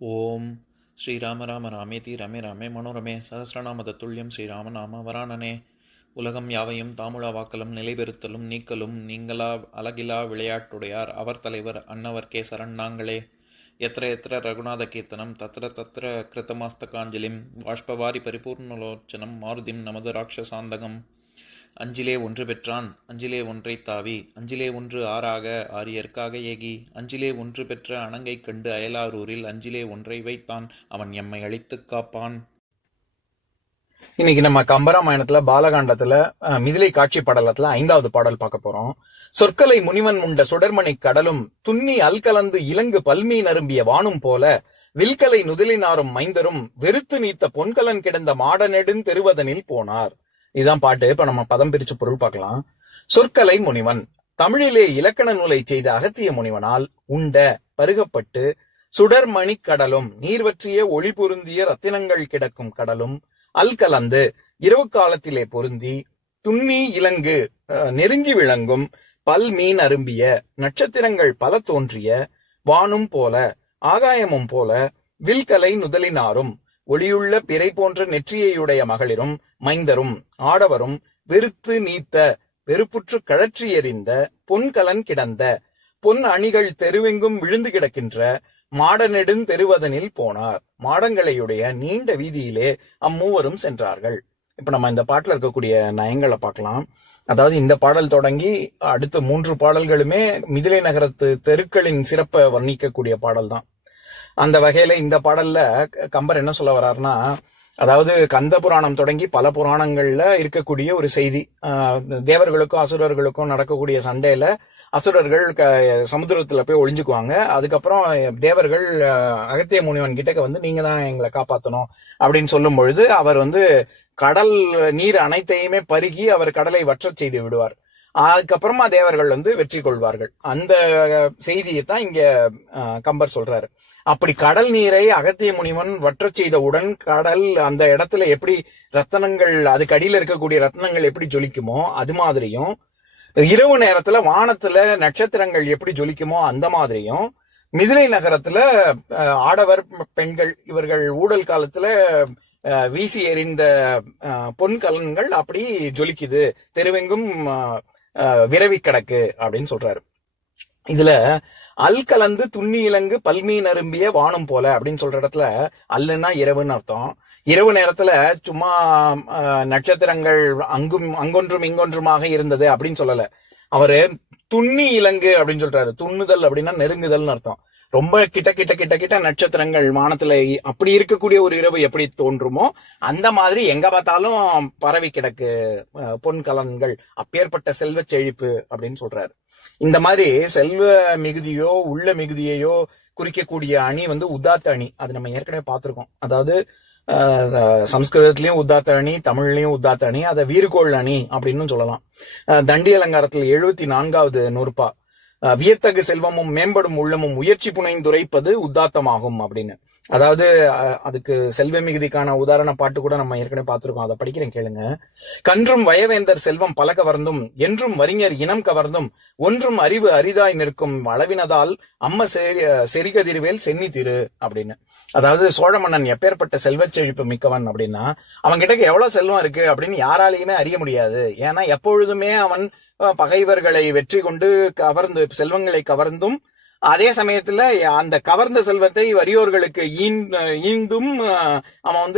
ஓம் ஸ்ரீராம ராம ராமேதி ரமே ரமே மனோரமே சகசிரநாம தத்துல்யம் ஸ்ரீராம நாம வராணனே. உலகம் யாவையும் தாமுழா வாக்கலும் நிலைபெறுத்தலும் நீக்கலும் நீங்களா அழகிலா விளையாட்டுடையார் அவர் தலைவர் அன்னவர் சரண் நாங்களே. எத்திர எத்திர ரகுநாத கீர்த்தனம் தத்திர தத்திர கிருத்தமாஸ்தகாஞ்சலிம் வாஷ்பவாரி பரிபூர்ணலோச்சனம் மாருதிம் நமது ராட்சசாந்தகம். அஞ்சிலே ஒன்று பெற்றான் அஞ்சிலே ஒன்றை தாவி அஞ்சிலே ஒன்று ஆறாக ஆரியற்காக ஏகி அஞ்சிலே ஒன்று பெற்ற அணங்கை கண்டு அயலாரூரில் அஞ்சிலே ஒன்றை வைத்தான் அவன் எம்மை அழித்துக் காப்பான். இன்னைக்கு நம்ம கம்பராமாயணத்துல பாலகாண்டத்துல மிதிலை காட்சி படலத்துல 5வது பாடல் பார்க்க போறோம். சொற்களை முனிவன் உண்ட சுடர்மணி கடலும் துண்ணி அல்கலந்து இலங்கு பல்மீன் அரும்பிய வானும் போல வில்கலை நுதலினாரும் மைந்தரும் வெறுத்து நீத்த பொன்கலன் கிடந்த மாடநெடுந் தெருவதனில் போனார். இதுதான் பாட்டு. இப்ப நம்ம பதம் பிரிச்சு பொருள் பார்க்கலாம். சொற்கலை முனிவன் தமிழிலே இலக்கண நூலை செய்த அகத்திய முனிவனால் உண்ட பருகப்பட்டு சுடர்மணி கடலும் நீர்வற்றிய ஒளி பொருந்திய ரத்தினங்கள் கிடக்கும் கடலும் அல்கலந்து இரவு காலத்திலே பொருந்தி துண்ணி இலங்கு நெருங்கி விளங்கும் பல் மீன் அரும்பிய நட்சத்திரங்கள் பல தோன்றிய வானும் போல ஆகாயமும் போல வில்கலை நுதலினாரும் ஒளியுள்ள பிறை போன்ற நெற்றியையுடைய மகளிரும் மைந்தரும் ஆடவரும் வெறுத்து நீத்த வெறுப்புற்று கழற்றி எறிந்த பொன்கலன் கிடந்த பொன் அணிகள் தெருவெங்கும் விழுந்து கிடக்கின்ற மாடநெடுந் தெருவதனில் போனார். மாடங்களையுடைய நீண்ட வீதியிலே அம்மூவரும் சென்றார்கள். இப்ப நம்ம இந்த பாட்டுல இருக்கக்கூடிய நயங்களை பார்க்கலாம். அதாவது இந்த பாடல் தொடங்கி அடுத்த 3 பாடல்களுமே மிதிலை நகரத்து தெருக்களின் சிறப்பை வர்ணிக்கக்கூடிய பாடல் தான். அந்த வகையில இந்த பாடல்ல கம்பர் என்ன சொல்ல வர்றாருன்னா, அதாவது கந்த புராணம் தொடங்கி பல புராணங்கள்ல இருக்கக்கூடிய ஒரு செய்தி. தேவர்களுக்கும் அசுரர்களுக்கும் நடக்கக்கூடிய சண்டையில அசுரர்கள் சமுத்திரத்துல போய் ஒளிஞ்சுக்குவாங்க. அதுக்கப்புறம் தேவர்கள் அகத்திய முனிவன் கிட்ட வந்து நீங்க தான் எங்களை காப்பாத்தணும் அப்படின்னு சொல்லும் பொழுது அவர் கடல் நீர் அனைத்தையுமே பருகி அவர் கடலை வற்றச் செய்து விடுவார். அதுக்கப்புறமா தேவர்கள் வெற்றி கொள்வார்கள். அந்த செய்தியை தான் இங்க கம்பர் சொல்றாரு. அப்படி கடல் நீரை அகத்திய முனிவன் வற்றச் செய்தவுடன் கடல் அந்த இடத்துல எப்படி ரத்தனங்கள், அதுக்கு அடியில இருக்கக்கூடிய ரத்னங்கள் எப்படி ஜொலிக்குமோ அது மாதிரியும், இரவு நேரத்துல வானத்துல நட்சத்திரங்கள் எப்படி ஜொலிக்குமோ அந்த மாதிரியும் மிதிலை நகரத்துல ஆடவர் பெண்கள் இவர்கள் ஊடல் காலத்துல வீசி எறிந்த பொன்கலன்கள் அப்படி ஜொலிக்குது, தெருவெங்கும் விரவி கிடக்கு அப்படின்னு சொல்றாரு. இதுல அல் கலந்து துண்ணி இலங்கு பல்மீன் அரும்பிய வானம் போல அப்படின்னு சொல்ற இடத்துல அல்லுன்னா இரவுன்னு அர்த்தம். இரவு நேரத்துல சும்மா நட்சத்திரங்கள் அங்கொன்றும் இங்கொன்றுமாக இருந்தது அப்படின்னு சொல்லல. அவரு துண்ணி இலங்கு அப்படின்னு சொல்றாரு. துண்ணுதல் அப்படின்னா நெருங்குதல்னு அர்த்தம். ரொம்ப கிட்ட கிட்ட கிட்ட கிட்ட நட்சத்திரங்கள் வானத்துல அப்படி இருக்கக்கூடிய ஒரு இரவு எப்படி தோன்றுமோ அந்த மாதிரி எங்க பார்த்தாலும் பரவி கிடக்கு பொன்கலன்கள், அப்பேற்பட்ட செல்வ செழிப்பு அப்படின்னு சொல்றாரு. இந்த மாதிரி செல்வ மிகுதியோ உள்ள மிகுதியையோ குறிக்கக்கூடிய அணி உதாத்த அணி. அது நம்ம ஏற்கனவே பார்த்திருக்கோம். அதாவது சம்ஸ்கிருதத்திலயும் உதாத்த அணி, தமிழ்லயும் உதாத்த அணி, அதை வீறுகோள் அணி அப்படின்னு சொல்லலாம். தண்டி அலங்காரத்தில் 74வது நூற்பா வியத்தகு செல்வமும் மேம்படும் உள்ளமும் உயர்ச்சி புனைந்துரைப்பது உதாத்தமாகும் அப்படின்னு. அதாவது அதுக்கு செல்வ மிகுதிக்கான உதாரண பாட்டு கூட நம்ம ஏற்கனவே பார்த்திருக்கோம். அதை படிக்கிறேன் கேளுங்க. கன்றும் வயவேந்தர் செல்வம் பல கவர்ந்தும் என்றும் வறிஞர் இனம் கவர்ந்தும் ஒன்றும் அறிவு அரிதாய் நிற்கும் அளவினதால் அம்ம செரிகதிர்வேல் சென்னி திரு அப்படின்னு. அதாவது சோழ மன்னன் எப்பேற்பட்ட செல்வச் செழிப்பு மிக்கவன் அப்படின்னா அவன் கிட்ட எவ்வளவு செல்வம் இருக்கு அப்படின்னு யாராலையுமே அறிய முடியாது. ஏன்னா எப்பொழுதுமே அவன் பகைவர்களை வெற்றி கொண்டு கவர்ந்து செல்வங்களை கவர்ந்தும் அதே சமயத்துல அந்த கவர்ந்த செல்வத்தை வறியோர்களுக்கு ஈந்தும் அவன்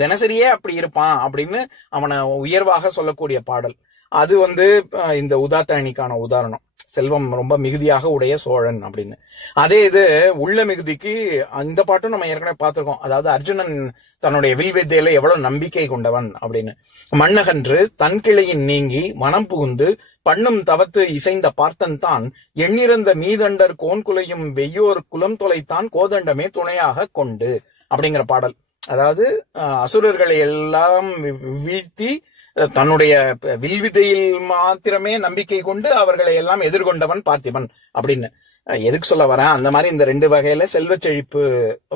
தினசரியே அப்படி இருப்பான் அப்படின்னு அவனை உயர்வாக சொல்லக்கூடிய பாடல். அது இந்த உதாத்த அணிக்கான உதாரணம். செல்வம் ரொம்ப மிகுதியாக உடைய சோழன் அப்படின்னு. அதே இது உள்ள மிகுதிக்கு இந்த பாட்டும் நம்ம ஏற்கனவே பார்த்திருக்கோம். அதாவது அர்ஜுனன் தன்னுடைய வில்வித்தையில எவ்வளவு நம்பிக்கை கொண்டவன் அப்படின்னு. மண்ணகன்று தன் கிளையின் நீங்கி மனம் புகுந்து பண்ணும் தவத்து இசைந்த பார்த்தன் தான் எண்ணிறந்த மீதண்டர் கோன்குலையும் வெய்யோர் குலம் தொலைத்தான் கோதண்டமே துணையாக கொண்டு அப்படிங்கிற பாடல். அதாவது அசுரர்களை எல்லாம் வீழ்த்தி தன்னுடைய வில்வித்தையில் மாத்திரமே நம்பிக்கை கொண்டு அவர்களை எல்லாம் எதிர்கொண்டவன் பார்த்திபன் அப்படின்னு. எதுக்கு சொல்ல வரேன், அந்த மாதிரி இந்த 2 வகையில செல்வ செழிப்பு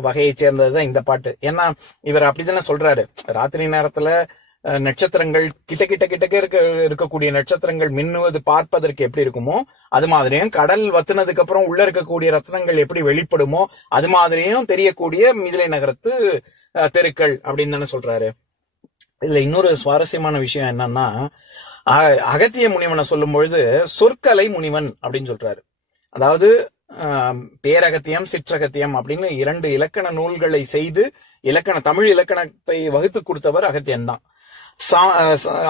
வகையை சேர்ந்ததுதான் இந்த பாட்டு. ஏன்னா இவர் அப்படித்தானே சொல்றாரு. ராத்திரி நேரத்துல நட்சத்திரங்கள் கிட்ட கிட்ட கிட்டக்க இருக்கக்கூடிய நட்சத்திரங்கள் மின்னுவது பார்ப்பதற்கு எப்படி இருக்குமோ அது மாதிரியும், கடல் வத்துனதுக்கு அப்புறம் உள்ள இருக்கக்கூடிய ரத்னங்கள் எப்படி வெளிப்படுமோ அது மாதிரியும் தெரியக்கூடிய மிதிலை நகரத்து தெருக்கள் அப்படின்னு தானே சொல்றாரு. இதுல இன்னொரு சுவாரஸ்யமான விஷயம் என்னன்னா, அகத்திய முனிவனை சொல்லும் பொழுது சொற்கலை முனிவன் அப்படின்னு சொல்றாரு. அதாவது பேரகத்தியம் சிற்றகத்தியம் அப்படின்னு 2 இலக்கண நூல்களை செய்து தமிழ் இலக்கணத்தை வகுத்து கொடுத்தவர் அகத்தியன் தான்.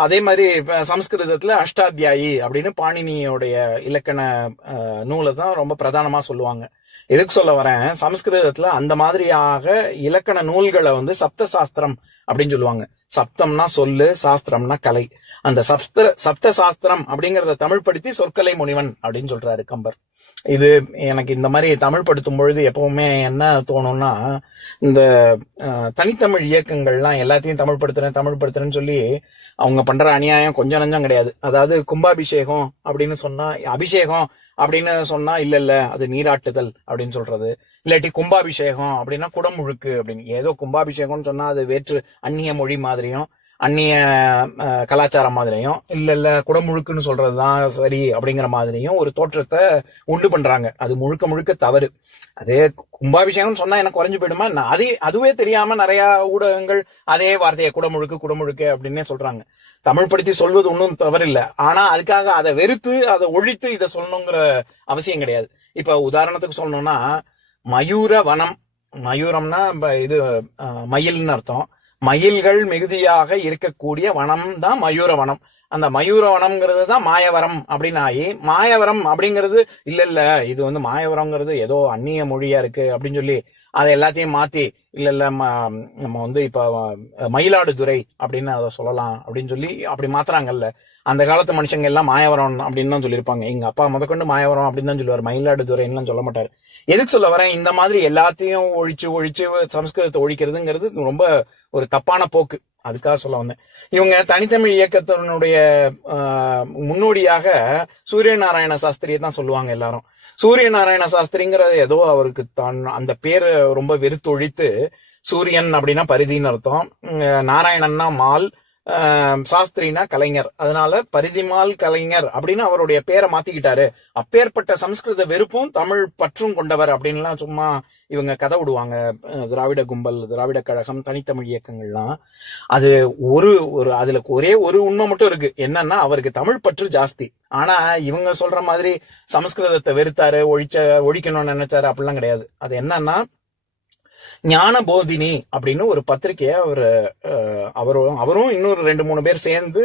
அதே மாதிரி சமஸ்கிருதத்துல அஷ்டாத்தியாயி அப்படின்னு பாணினியோடைய இலக்கண நூலை தான் ரொம்ப பிரதானமா சொல்லுவாங்க. எதுக்கு சொல்ல வரேன், சமஸ்கிருதத்துல அந்த மாதிரியாக இலக்கண நூல்களை வந்து சப்த சாஸ்திரம் அப்படின்னு சொல்லுவாங்க. சப்தம்னா சொல்லு, சாஸ்திரம்னா கலை. அந்த சப்த சாஸ்திரம் அப்படிங்கறத தமிழ் படுத்தி சொற்கலை முனிவன் அப்படின்னு சொல்றாரு கம்பர். இது எனக்கு இந்த மாதிரி தமிழ் படுத்தும் பொழுது எப்பவுமே என்ன தோணும்னா, இந்த தனித்தமிழ் இயக்கங்கள்லாம் எல்லாத்தையும் தமிழ் படுத்துறேன்னு சொல்லி அவங்க பண்ற அநியாயம் கொஞ்சம் நஞ்சம் கிடையாது. அதாவது கும்பாபிஷேகம் அப்படின்னு சொன்னா, அபிஷேகம் அப்படின்னு சொன்னா இல்ல அது நீராட்டுதல் அப்படின்னு சொல்றது, இல்லாட்டி கும்பாபிஷேகம் அப்படின்னா குடமுழுக்கு அப்படின்னு. ஏதோ கும்பாபிஷேகம்னு சொன்னா அது வேற்று அந்நிய மொழி மாதிரியும் அந்நிய கலாச்சாரம் மாதிரியும், இல்ல குடமுழுக்குன்னு சொல்றதுதான் சரி அப்படிங்கிற மாதிரியும் ஒரு தோற்றத்தை உண்டு பண்றாங்க. அது முழுக்க முழுக்க தவறு. அதே கும்பாபிஷேகம் சொன்னா எனக்கு குறைஞ்சு போயிடுமா? அதுவே தெரியாம நிறைய ஊடகங்கள் அதே வார்த்தையை குடமுழுக்கு அப்படின்னே சொல்றாங்க. தமிழ் படுத்தி சொல்வது ஒன்றும் தவறில்லை. ஆனா அதுக்காக அதை வெறுத்து அதை ஒழித்து இதை சொல்லணுங்கிற அவசியம் கிடையாது. இப்ப உதாரணத்துக்கு சொல்லணும்னா, மயூர வனம், மயூரம்னா இது மயில்னு அர்த்தம். மயில்கள் மிகுதியாக இருக்கக்கூடிய வனம் தான் மயூர வனம். அந்த மயூர வனம்ங்கிறது தான் மாயவரம் அப்படின்னு ஆகி, மாயவரம் அப்படிங்கிறது இல்ல இது வந்து மாயவரம்ங்கிறது ஏதோ அந்நிய மொழியா இருக்கு அப்படின்னு சொல்லி அதை எல்லாத்தையும் மாத்தி இல்ல நம்ம வந்து இப்ப மயிலாடுதுறை அப்படின்னு அதை சொல்லலாம் அப்படின்னு சொல்லி அப்படி மாத்துறாங்கல்ல. அந்த காலத்து மனுஷங்க எல்லாம் மாயவரம் அப்படின்னு தான் சொல்லியிருப்பாங்க. எங்க அப்பா முதற்கொண்டு மாயவரம் அப்படின்னு தான் சொல்லுவார், மயிலாடுதுறைன்னு சொல்ல மாட்டாரு. எதுக்கு சொல்ல வரேன், இந்த மாதிரி எல்லாத்தையும் ஒழிச்சு சமஸ்கிருதத்தை ஒழிக்கிறதுங்கிறது ரொம்ப ஒரு தப்பான போக்கு. அதுக்காக சொல்ல வந்தேன். இவங்க தனித்தமிழ் இயக்கத்தினுடைய முன்னோடியாக சூரிய நாராயண சாஸ்திரியை தான் சொல்லுவாங்க எல்லாரும். சூரிய நாராயண சாஸ்திரிங்கிறது ஏதோ அவருக்கு தான் அந்த பேரை ரொம்ப வெறுத்து ஒழித்து, சூரியன் அப்படின்னா பரிதின்னு அர்த்தம், நாராயணன்னா மால், சாஸ்திரினா கலைஞர், அதனால பரிதிமால் கலைஞர் அப்படின்னு அவருடைய பேரை மாத்திக்கிட்டாரு. அப்பேற்பட்ட சமஸ்கிருத வெறுப்பும் தமிழ் பற்றும் கொண்டவர் அப்படின்லாம் சும்மா இவங்க கதை விடுவாங்க. திராவிட கும்பல், திராவிட கழகம், தனித்தமிழ் இயக்கங்கள்லாம். அது அதுல ஒரே ஒரு உண்மை மட்டும் இருக்கு, என்னன்னா அவருக்கு தமிழ் பற்று ஜாஸ்தி. ஆனா இவங்க சொல்ற மாதிரி சமஸ்கிருதத்தை வெறுத்தாரு, ஒழிக்கணும்னு நினைச்சாரு அப்படிலாம் கிடையாது. அது என்னன்னா, ஞான போதினி அப்படின்னு ஒரு பத்திரிகையை அவரும் இன்னொரு 2-3 பேர் சேர்ந்து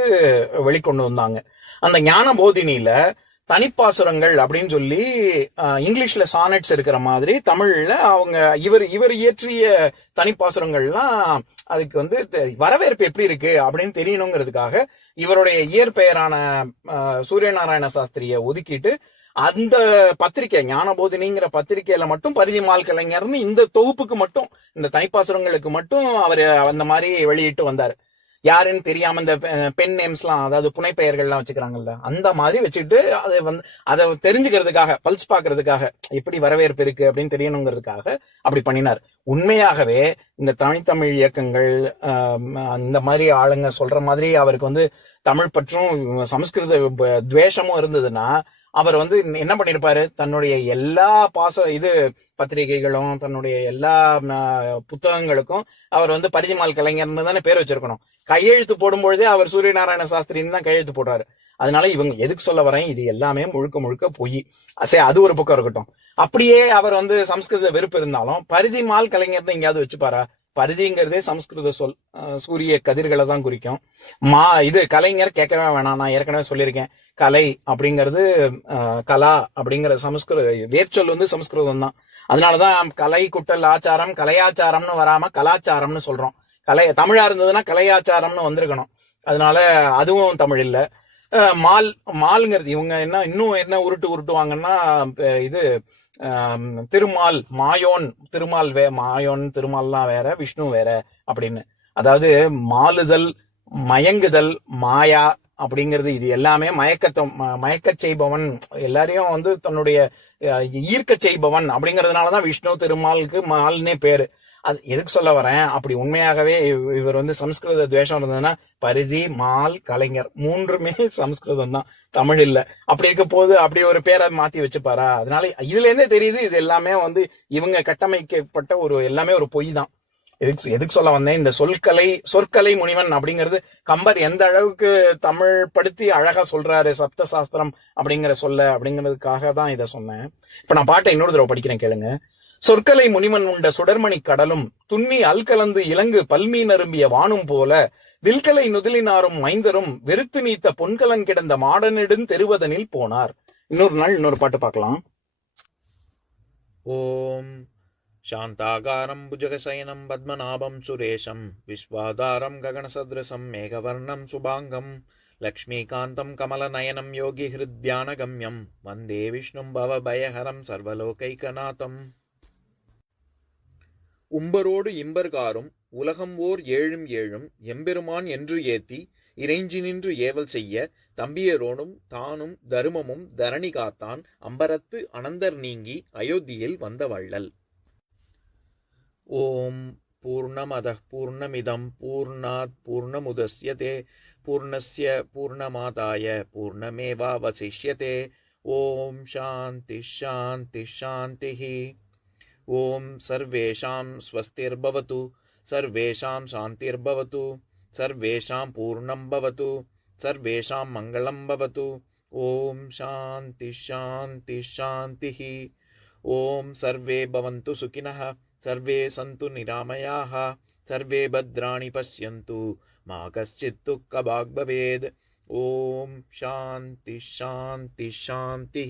வெளிக்கொண்டு வந்தாங்க. அந்த ஞான போதினியில தனிப்பாசுரங்கள் அப்படின்னு சொல்லி இங்கிலீஷ்ல சானட்ஸ் இருக்கிற மாதிரி தமிழ்ல அவங்க இவர் இயற்றிய தனிப்பாசுரங்கள்லாம் அதுக்கு வந்து வரவேற்பு எப்படி இருக்கு அப்படின்னு தெரியணுங்கிறதுக்காக இவருடைய இயற்பெயரான சூரியநாராயண சாஸ்திரியை ஒதுக்கிட்டு அந்த பத்திரிகை ஞானபோதினிங்கிற பத்திரிகையில மட்டும் பரிதிமால் கலைஞர்னு இந்த தொகுப்புக்கு மட்டும், இந்த தனிப்பாசுரங்களுக்கு மட்டும் அவர் அந்த மாதிரி வெளியிட்டு வந்தாரு. யாருன்னு தெரியாம இந்த பென் நேம்ஸ்லாம், அதாவது புனைப்பெயர்கள்லாம் வச்சுக்கிறாங்கல்ல, அந்த மாதிரி வச்சுக்கிட்டு அதை தெரிஞ்சுக்கிறதுக்காக, பல்ஸ் பாக்குறதுக்காக, எப்படி வரவேற்பு இருக்கு அப்படின்னு தெரியணுங்கிறதுக்காக அப்படி பண்ணினார். உண்மையாகவே இந்த தனித்தமிழ் இயக்கங்கள் இந்த மாதிரி ஆளுங்க சொல்ற மாதிரி அவருக்கு வந்து தமிழ் பற்றும் சமஸ்கிருத துவேஷமும் இருந்ததுன்னா அவர் வந்து என்ன பண்ணிருப்பாரு, தன்னுடைய எல்லா பத்திரிகைகளும் தன்னுடைய எல்லா புத்தகங்களுக்கும் அவர் வந்து பரிதிமால் கலைஞர்னு தானே பேர் வச்சிருக்கணும். கையெழுத்து போடும்பொழுதே அவர் சூரியநாராயண சாஸ்திரின்னு தான் கையெழுத்து போடுறாரு. அதனால இவங்க எதுக்கு சொல்ல வரேன், இது எல்லாமே முழுக்க முழுக்க பொய். சரி, அது ஒரு பக்கம் இருக்கட்டும். அப்படியே அவர் வந்து சமஸ்கிருத வெறுப்பு இருந்தாலும் பரிதிமால் கலைஞர் தான் எங்கேயாவது வச்சுப்பாரா? பரிதிங்கிறதே சமஸ்கிருத சொல், சூரிய கதிர்களை தான் குறிக்கும். இது கலைஞர் கேட்கவே வேணாம், நான் ஏற்கனவே சொல்லியிருக்கேன். கலை அப்படிங்கிறது கலா அப்படிங்கிற சமஸ்கிருத வேர்ச்சொல் வந்து சமஸ்கிருதம் தான். அதனாலதான் கலை குட்டல் ஆச்சாரம் கலையாச்சாரம்னு வராம கலாச்சாரம்னு சொல்றோம். தமிழா இருந்ததுன்னா கலையாச்சாரம்னு வந்திருக்கணும். அதனால அதுவும் தமிழ் இல்ல. மால்ங்கிறது இவங்க இன்னும் என்ன உருட்டுவாங்கன்னா, இது திருமால், மாயோன், திருமால் மாயோன் திருமால்லாம் வேற, விஷ்ணு வேற அப்படின்னு. அதாவது மாலுதல், மயங்குதல், மாயா அப்படிங்கிறது இது எல்லாமே மயக்கச் செய்பவன், எல்லாரையும் வந்து தன்னுடைய ஈர்க்கச் செய்பவன் அப்படிங்கறதுனாலதான் விஷ்ணு திருமாலுக்கு மால்னே பேரு. அது எதுக்கு சொல்ல வரேன், அப்படி உண்மையாகவே இவர் வந்து சம்ஸ்கிருத துவேஷம் இருந்ததுன்னா பரிதி, மால், கலைஞர் மூன்றுமே சம்ஸ்கிருதம் தான், தமிழ் இல்ல. அப்படி இருக்க போது அப்படி ஒரு பேரை மாத்தி வச்சுப்பாரா? அதனால இதுல இருந்தே தெரியுது இது எல்லாமே வந்து இவங்க கட்டமைக்கப்பட்ட எல்லாமே ஒரு பொய் தான். எதுக்கு சொல்ல வந்தேன், இந்த சொற்கலை முனிவன் அப்படிங்கிறது கம்பர் எந்த அளவுக்கு தமிழ் படுத்தி அழகா சொல்றாரு, சப்த சாஸ்திரம் அப்படிங்கிற அப்படிங்கிறதுக்காக தான் இதை சொன்னேன். இப்ப நான் பாட்டை இன்னொரு தடவை படிக்கிறேன் கேளுங்க. சொற்கலை முனிவன் உண்ட சுடர்மணி கடலும் துண்ணி அல்கலந்து இலங்கு பல்மீன் அரும்பிய வானும் போல வில்கலை நுதலினாரும் மைந்தரும் வெறுத்து நீத்த பொன்கலன் கிடந்த மாடனிடும் தெருவதனில் போனார். இன்னொரு நாள் இன்னொரு பாட்டு பார்க்கலாம். ஓம் शान्ताकारं भुजगशयनं पद्मनाभं सुरेशं विश्वाधारं गगनसदृशं मेघवर्णं शुभाङ्गं लक्ष्मीकान्तं कमलनयनं योगिहृद्यानगम्यं वन्दे विष्णुं भवभयहरं सर्वलोकैकनाथम्. உம்பரோடு இம்பர்காரும் உலகம் ஓர் ஏழும் ஏழும் எம்பெருமான் என்று ஏத்தி இறைஞ்சி நின்று ஏவல் செய்ய தம்பியரோடும் தானும் தருமமும் தரணி காத்தான் அம்பரத்து அனந்தர் நீங்கி அயோத்தியில் வந்த வள்ளல். ஓம் பூர்ணமதః பூர்ணமிதம் பூர்ணாத் பூர்ணமுதஸ்யதே பூர்ணஸ்ய பூர்ணமாதாய பூர்ணமேவாவசிஷ்யதே. ஓம் சாந்தி சாந்தி சாந்திः. ஓம் சர்வேஷாம் ஸ்வஸ்திர்பவது சர்வேஷாம் சாந்திர்பவது சர்வேஷாம் பூர்ணம் பவது சர்வேஷாம் மங்களம் பவது. ஓம் சாந்தி சாந்தி சாந்திः. ஓம் சர்வே பவந்து சுகினः सर्वे सन्तु निरामयाः सर्वे भद्राणि पश्यन्तु मा कश्चित् दुःखभाग् भवेत्. ओम शांति शांति शांति.